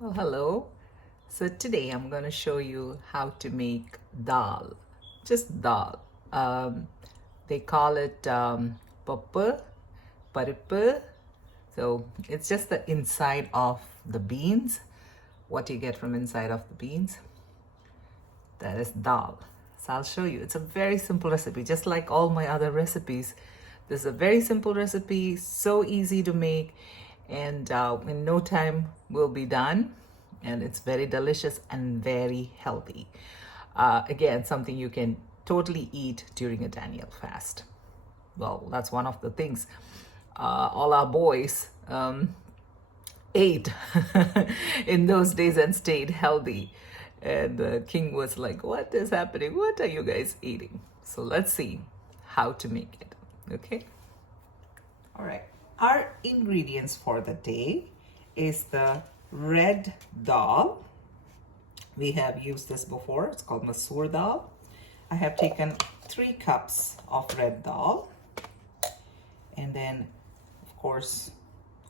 Well, hello. So today I'm going to show you how to make dal. Just dal. They call it pappu, parippu. So it's just the inside of the beans. What you get from inside of the beans. That is dal. So I'll show you. It's a very simple recipe, just like all my other recipes. This is a very simple recipe, so easy to make, and in no time will be done. And it's very delicious and very healthy. Again, something you can totally eat during a Daniel fast. Well, that's one of the things all our boys ate in those days and stayed healthy. And the king was like, "What is happening? What are you guys eating?" So let's see how to make it. Okay. All right. Our ingredients for the day is the red dal. We have used this before. It's called masoor dal. I have taken 3 cups of red dal. And then, of course,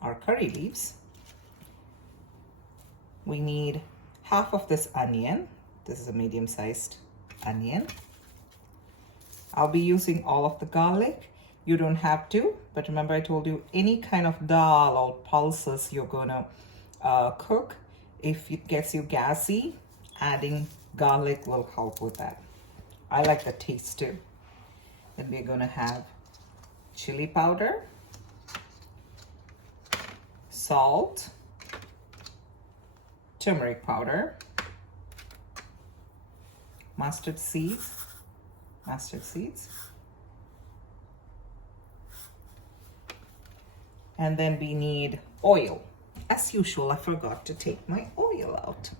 our curry leaves. We need half of this onion. This is a medium-sized onion. I'll be using all of the garlic. You don't have to, but remember I told you any kind of dal or pulses you're gonna cook, if it gets you gassy, adding garlic will help with that. I like the taste too. Then we're gonna have chili powder, salt, turmeric powder, mustard seeds, and then we need oil. As usual, I forgot to take my oil out.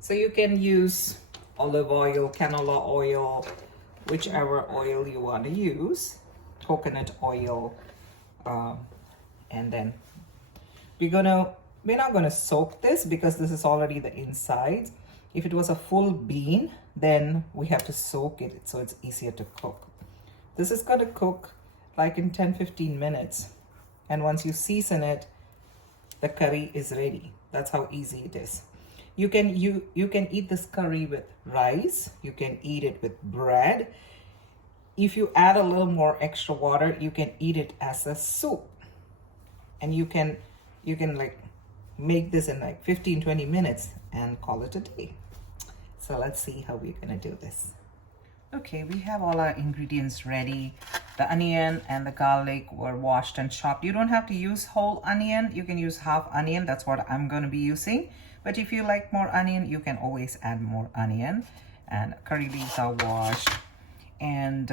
So you can use olive oil, canola oil, whichever oil you want to use, coconut oil, and then we're not gonna soak this because this is already the inside. If it was a full bean, then we have to soak it so it's easier to cook. This is gonna cook like in 10-15 minutes, and once you season it, the curry is ready. That's how easy it is. You can eat this curry with rice. You can eat it with bread. If you add a little more extra water, you can eat it as a soup. And you can like make this in like 15-20 minutes and call it a day. So let's see how we're gonna do this. Okay, we have all our ingredients ready. The onion and the garlic were washed and chopped. You don't have to use whole onion. You can use half onion. That's what I'm going to be using. But if you like more onion, you can always add more onion. And curry leaves are washed. And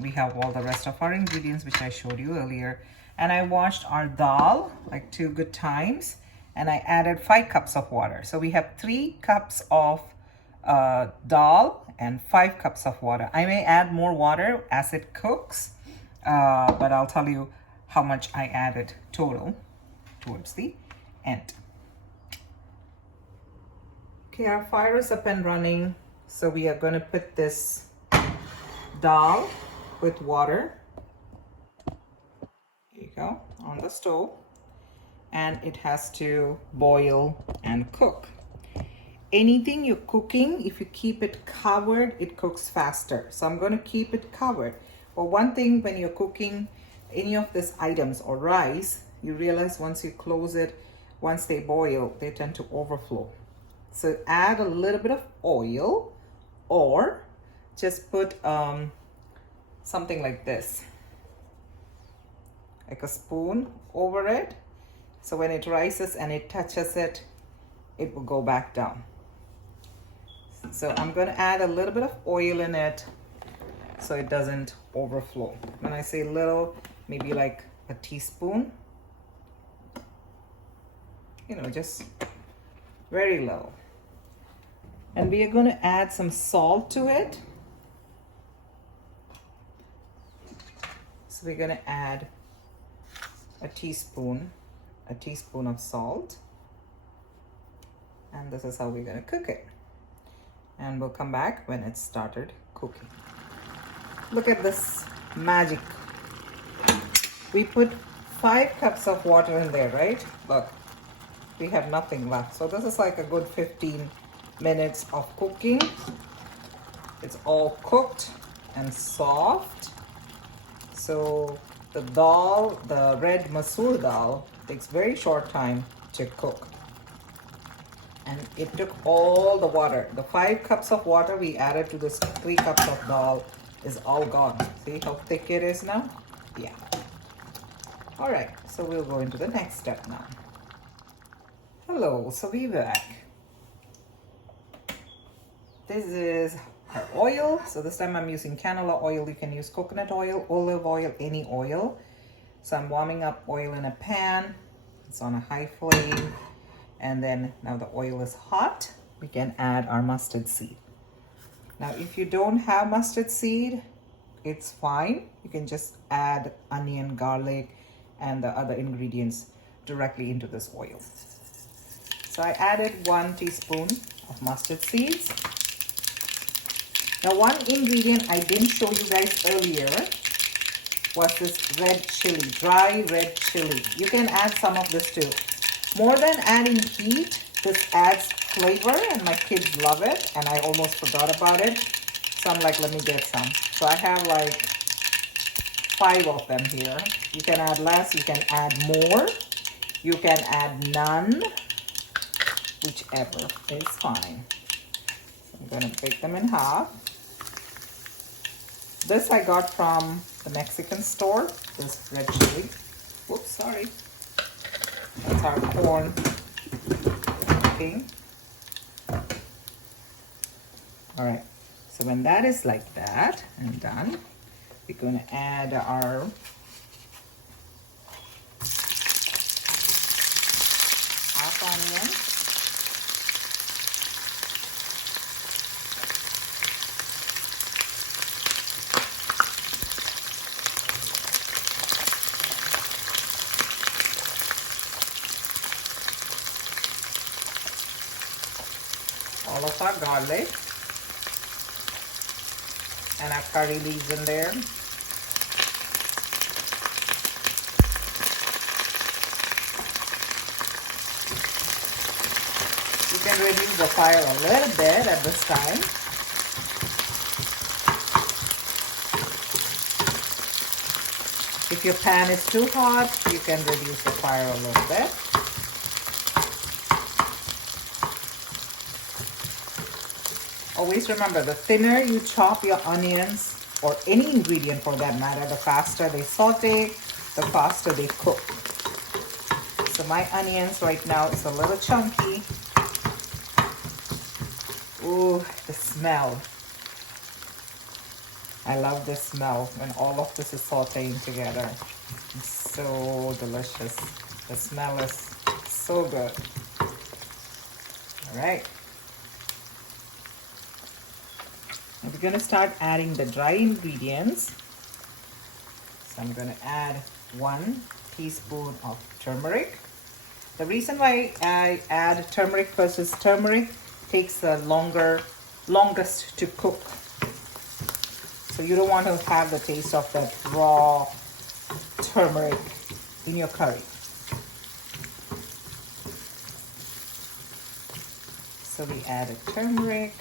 we have all the rest of our ingredients, which I showed you earlier. And I washed our dal like 2 good times. And I added 5 cups of water. So we have 3 cups of dal and 5 cups of water. I may add more water as it cooks, but I'll tell you how much I added total towards the end. Okay, our fire is up and running. So we are going to put this dal with water. There you go, on the stove. And it has to boil and cook. Anything you're cooking, if you keep it covered, it cooks faster. So I'm going to keep it covered. But one thing when you're cooking any of these items or rice, you realize once you close it, once they boil, they tend to overflow. So add a little bit of oil, or just put something like this, like a spoon over it. So when it rises and it touches it, it will go back down. So I'm going to add a little bit of oil in it so it doesn't overflow. When I say little, maybe like a teaspoon. You know, just very little. And we are going to add some salt to it. So we're going to add a teaspoon of salt. And this is how we're going to cook it. And we'll come back when it's started cooking. Look at this magic. We put 5 cups of water in there, right? Look, we have nothing left. So this is like a good 15 minutes of cooking. It's all cooked and soft. So the dal, the red masoor dal, takes very short time to cook. And it took all the water. The 5 cups of water we added to this 3 cups of dal is all gone. See how thick it is now? Yeah. All right, so we'll go into the next step now. Hello, so we're back. This is our oil. So this time I'm using canola oil. You can use coconut oil, olive oil, any oil. So I'm warming up oil in a pan. It's on a high flame. And then now the oil is hot, we can add our mustard seed. Now, if you don't have mustard seed, it's fine. You can just add onion, garlic, and the other ingredients directly into this oil. So I added 1 teaspoon of mustard seeds. Now, one ingredient I didn't show you guys earlier was this red chili, dry red chili. You can add some of this too. More than adding heat, this adds flavor, and my kids love it, and I almost forgot about it. So I'm like, let me get some. So I have like 5 of them here. You can add less, you can add more, you can add none, whichever is fine. So I'm gonna break them in half. This I got from the Mexican store, this red chili. Whoops, sorry. That's our corn cooking. All right, so when that is like that and done, we're going to add our half onion. All of our garlic and our curry leaves in there. You can reduce the fire a little bit at this time. If your pan is too hot, you can reduce the fire a little bit. Always remember, the thinner you chop your onions, or any ingredient for that matter, the faster they saute, the faster they cook. So my onions right now is a little chunky. Ooh, the smell. I love the smell when all of this is sauteing together. It's so delicious. The smell is so good. All right. We're going to start adding the dry ingredients. So I'm going to add 1 teaspoon of turmeric. The reason why I add turmeric first is turmeric takes the longest to cook. So you don't want to have the taste of that raw turmeric in your curry. So we added turmeric.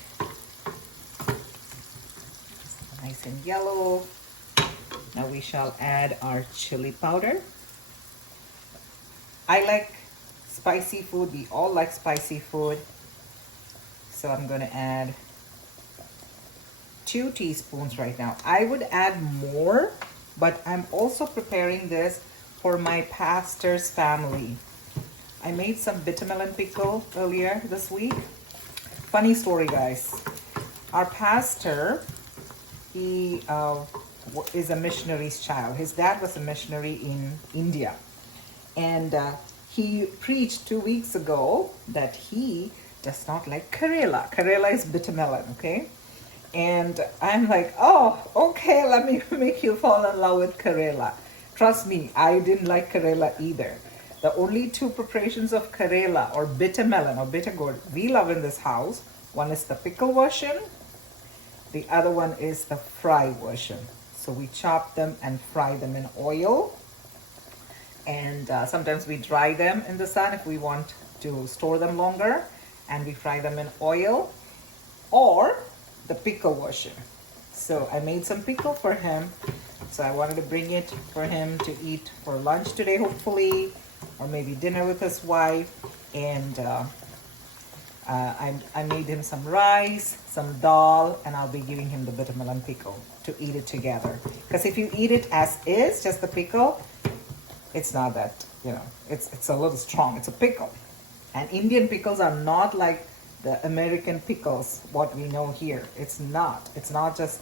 Nice and yellow. Now we shall add our chili powder. I like spicy food. We all like spicy food. So I'm going to add 2 teaspoons right now. I would add more, but I'm also preparing this for my pastor's family. I made some bitter melon pickle earlier this week. Funny story, guys. Our pastor, he is a missionary's child. His dad was a missionary in India. And he preached 2 weeks ago that he does not like Karela. Karela is bitter melon, okay? And I'm like, oh, okay, let me make you fall in love with Karela. Trust me, I didn't like Karela either. The only 2 preparations of Karela or bitter melon or bitter gourd we love in this house, one is the pickle version, the other one is the fry version. So we chop them and fry them in oil. And sometimes we dry them in the sun if we want to store them longer, and we fry them in oil, or the pickle version. So I made some pickle for him. So I wanted to bring it for him to eat for lunch today, hopefully, or maybe dinner with his wife. And I made him some rice, some dal, and I'll be giving him the buttermelon pickle to eat it together. Because if you eat it as is, just the pickle, it's not that, it's a little strong. It's a pickle. And Indian pickles are not like the American pickles, what we know here. It's not. It's not just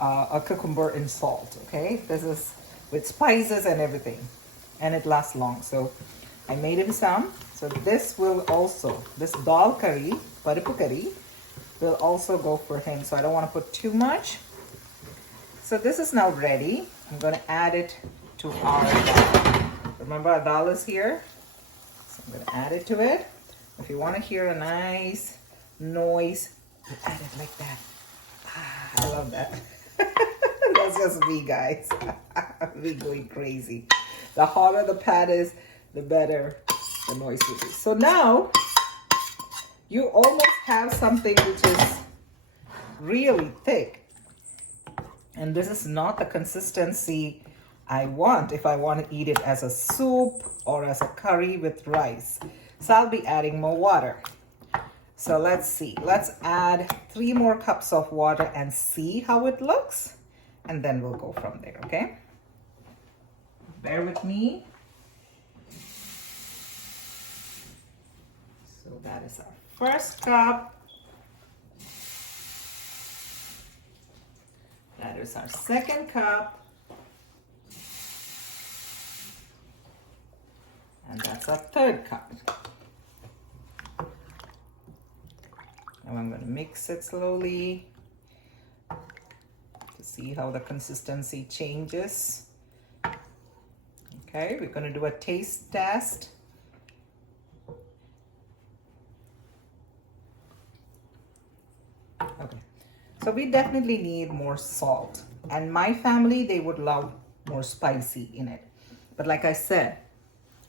a cucumber and salt, okay? This is with spices and everything. And it lasts long. So I made him some. So this will also, this dal curry, parippu curry, will also go for him. So I don't want to put too much. So this is now ready. I'm going to add it to our dal. Remember, our dal is here. So I'm going to add it to it. If you want to hear a nice noise, you add it like that. I love that. That's just me, guys. We going crazy. The hotter the pat is, the better the noise will be. So now you almost have something which is really thick. And this is not the consistency I want if I want to eat it as a soup or as a curry with rice. So I'll be adding more water. So let's see. Let's add 3 more cups of water and see how it looks. And then we'll go from there, okay? Bear with me. So that is our first cup. That is our second cup. And that's our third cup. Now I'm going to mix it slowly to see how the consistency changes. Okay, we're going to do a taste test. Okay, so we definitely need more salt. And my family, they would love more spicy in it. But like I said,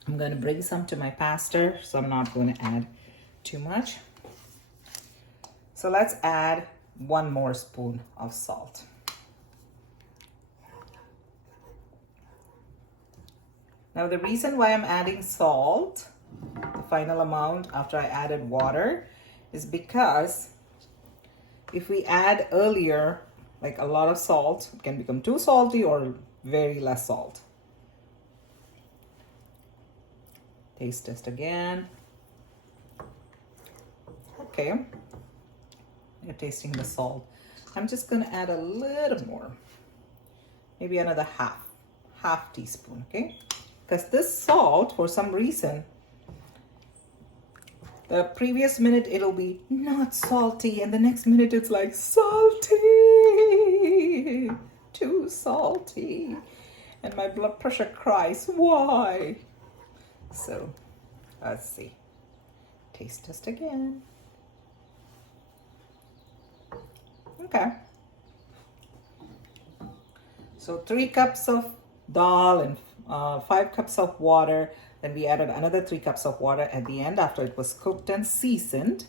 I'm going to bring some to my pastor, so I'm not going to add too much. So let's add 1 more spoon of salt. Now the reason why I'm adding salt, the final amount after I added water, is because if we add earlier, like a lot of salt, it can become too salty or very less salt. Taste test again. Okay, you're tasting the salt. I'm just gonna add a little more, maybe another half teaspoon, okay? Because this salt, for some reason, the previous minute it'll be not salty, and the next minute it's like salty, too salty, and my blood pressure cries, why? So let's see. Taste test again. Okay. So 3 cups of dal and 5 cups of water. Then we added another 3 cups of water at the end after it was cooked and seasoned.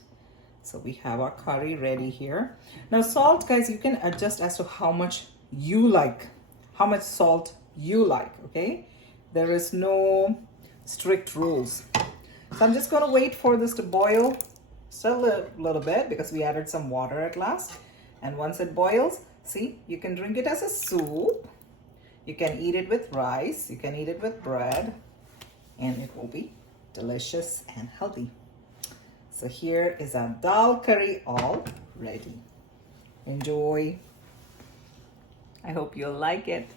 So we have our curry ready here. Now salt, guys, you can adjust as to how much you like, how much salt you like, okay? There is no strict rules. So I'm just going to wait for this to boil still a little bit because we added some water at last. And once it boils, see, you can drink it as a soup. You can eat it with rice. You can eat it with bread. And it will be delicious and healthy. So here is our dal curry all ready. Enjoy. I hope you'll like it.